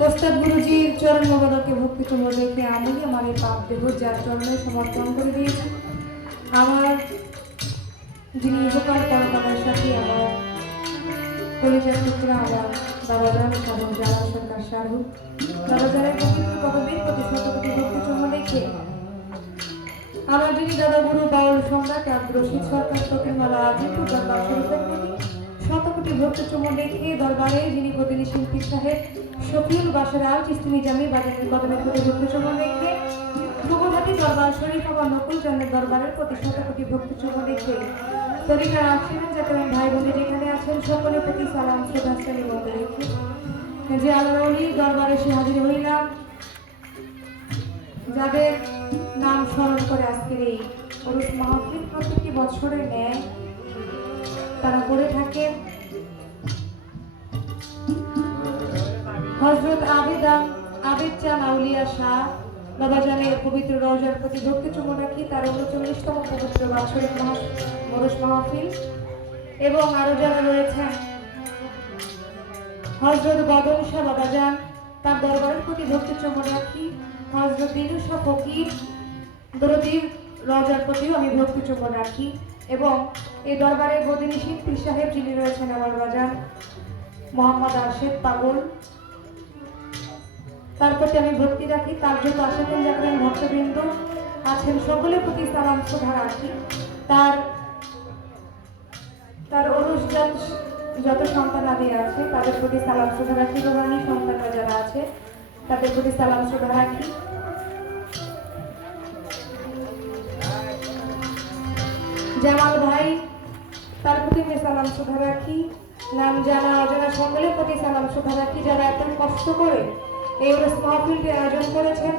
ওস্তাদ গুরুজির চরণ ভক্তি তোমার রেখে আমি আমার এই পাপ দেহ যার চরণে সমর্পণ করে দিয়েছি। আমার যিনি উপকার পরম্পরার সাথে আমার পরিচয় পুত্রা, আমার বাবাজান এবং যারা সরকার শাহরু বাবাজানের পবিত্র পদবীর প্রতি শতকোটি ভক্তি চুম্ব রেখে আমার যিনি দাদা গুরু বাউল সম্রাট আগ্রসিত সরকার শক্তিমালা আদিত্য দরবার শরীফের প্রতি শতকোটি ভক্তি চুম্ব রেখে দরবারে যিনি প্রতিনিধি শিল্পী সাহেব শফিউল বাসার আল চিস্তি নিজামী বাজারের কদমের প্রতি ভক্তি চুম্ব রেখে ফুকুরহাটি দরবার শরীফ এবং নকুল চন্দ্রের দরবারের প্রতি শতকোটি ভক্তি চুম্ব রেখে তরিকা আসছেন যাতে ভাই বোন যেখানে আছেন, সকলের প্রতি সালাম শ্রদ্ধাশালী মতো রেখে। যে আল্লাহলি দরবারে সে হাজির হইলাম। যাদের নাম স্মরণ করে আজকের এই পুরুষ মাহফিল প্রত্যেকটি বছরের ন্যায় তারা করে থাকেন। হজরত আবেদা আবেদ চান আউলিয়া শাহ, বাবাজানের পবিত্র রওজার প্রতি ভক্তি চুমো রাখি, তার উনচল্লিশতম পবিত্র বাৎসরিক মরুষ মাহফিল। এবং আরও যারা রয়েছেন, হজরত বদন শাহ বাবাজান, তার দরবারের প্রতি ভক্তি চুমো রাখি। হজরত দিনু শাহ ফকির, দরদির রজার প্রতিও আমি ভক্তি চুমো রাখি। এবং এই দরবারে বদিনী শিল্পী সাহেব যিনি রয়েছেন আমার বাজান, মোহাম্মদ আশেদ পাগল। তার প্রতি আমি ভক্তি রাখি, তার যত আশাকেন যাবেন ভক্তবৃন্দ আছেন, সকলের প্রতি সালাম শ্রদ্ধা রাখি। তার তার অনুষ্ঠান যত সন্তান আদি আছে, তাদের প্রতি সালাম শ্রদ্ধা রাখি রোহানি সন্তানরা যারা আছে, তাদের প্রতি সালাম শ্রদ্ধা রাখি। জামাল ভাই, তার প্রতি আমি সালাম শ্রদ্ধা রাখি। নাম জানা অজানা সকলের প্রতি সালাম শ্রদ্ধা রাখি, যারা এত কষ্ট করে এই মাহফিলটি আয়োজন করেছেন,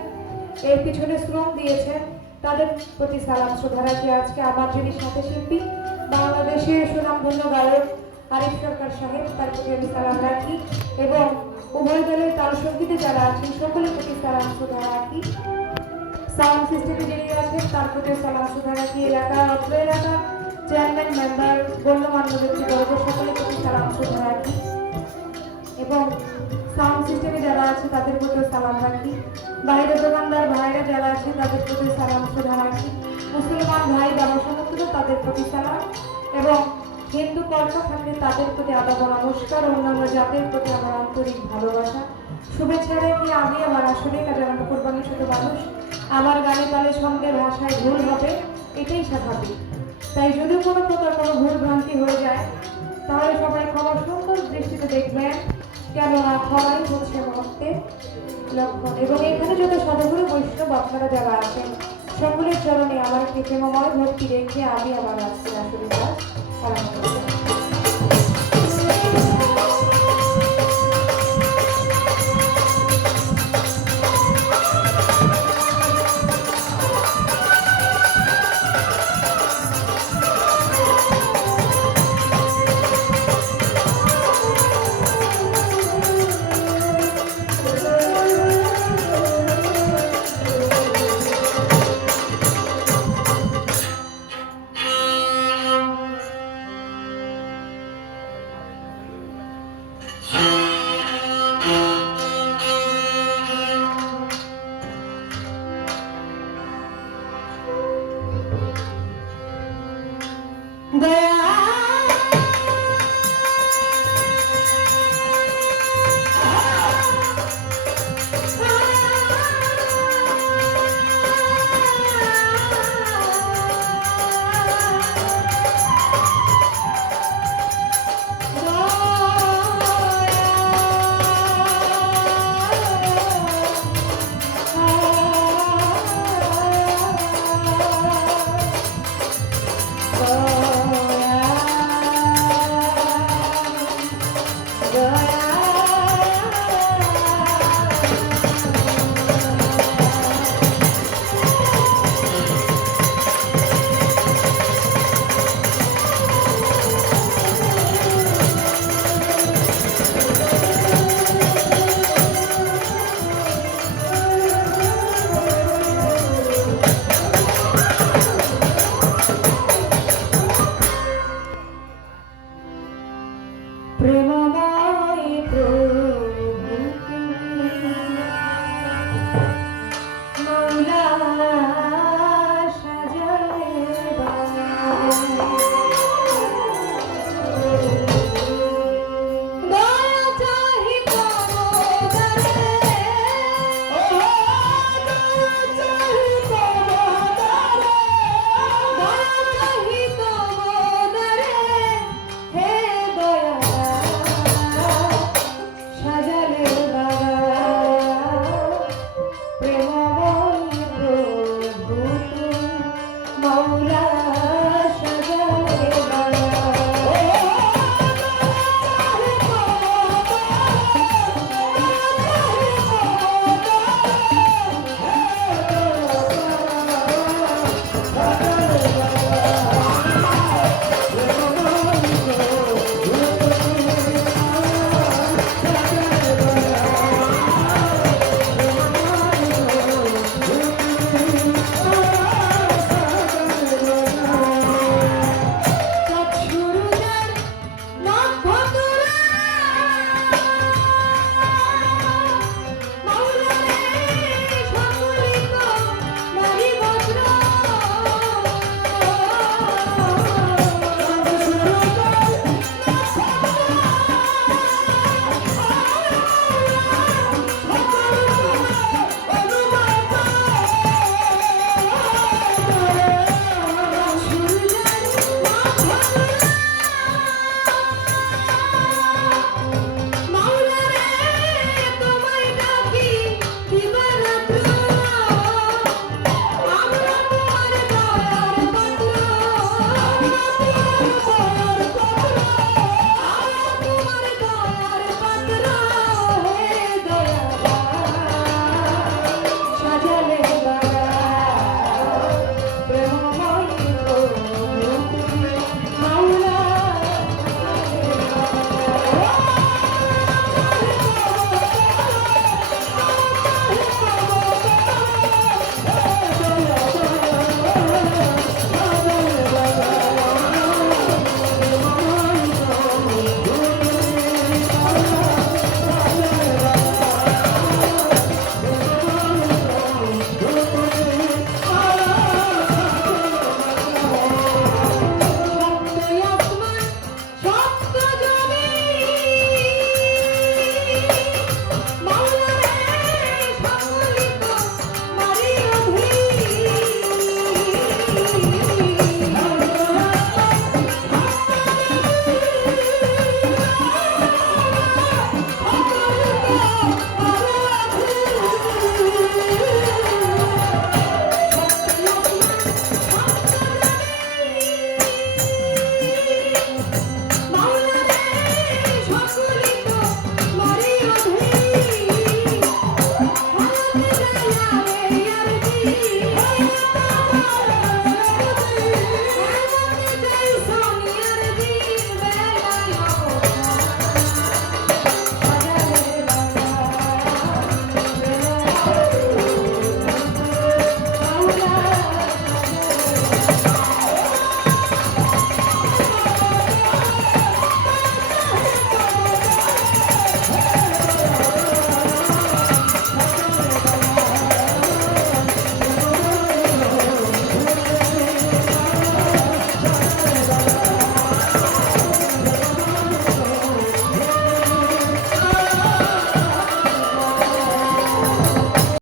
এর পিছনে শ্রম দিয়েছেন, তাদের প্রতি সালাম শ্রদ্ধা রাখি আজকে আমার যিনি সাথে শিল্পী, বাংলাদেশের সুনামধন্য গায়ক আরিফ সরকার সাহেব, তার প্রতি আমি সালাম রাখি এবং উভয় দলের তাল সঙ্গীতে যারা আছেন, সকলের প্রতি সালাম শ্রদ্ধা রাখি। সাউন্ড সিস্টেমে যিনি আছেন, তার প্রতি সালাম শ্রদ্ধা রাখি এলাকা, অত্র এলাকা, চেয়ারম্যান, মেম্বার গণ্যমান্য ব্যক্তিবর্গ সকলের প্রতি সালাম শ্রদ্ধা রাখি। এবং সাউন্ড সিস্টেমে যারা আছে, তাদের প্রতিও সালাম রাখি। বাইরের দোকানদার ভাইরা যারা আছে, তাদের প্রতি সালাম শ্রদ্ধা রাখি। মুসলমান ভাই বাবা সমস্ত তাদের প্রতি সালাম। এবং হিন্দু কর্তা থাকলে তাদের প্রতি আদা নমস্কার। অন্যান্য জাতের প্রতি আমার আন্তরিক ভালোবাসা। শুভেচ্ছা রেখে আমি আমার আসলে না জানাব কোরবানি ছোট মানুষ। আমার গানে তালে সঙ্গে ভাষায় ভুল হবে, এটাই স্বাভাবিক। তাই যদি কোনো প্রকার কোনো ভুল ভ্রান্তি হয়ে যায়, তাহলে সবাই ক্ষমা সুন্দর দৃষ্টিতে দেখবেন। কেননা সবাই হচ্ছে মহত্বের লক্ষণ। এবং এখানে যত সদগুরু বৈষ্ণব আপনারা যারা আছেন, সকলের চরণে আমার একটি প্রেমময় ভক্তি রেখে আমি আমার আজকের আসলে তার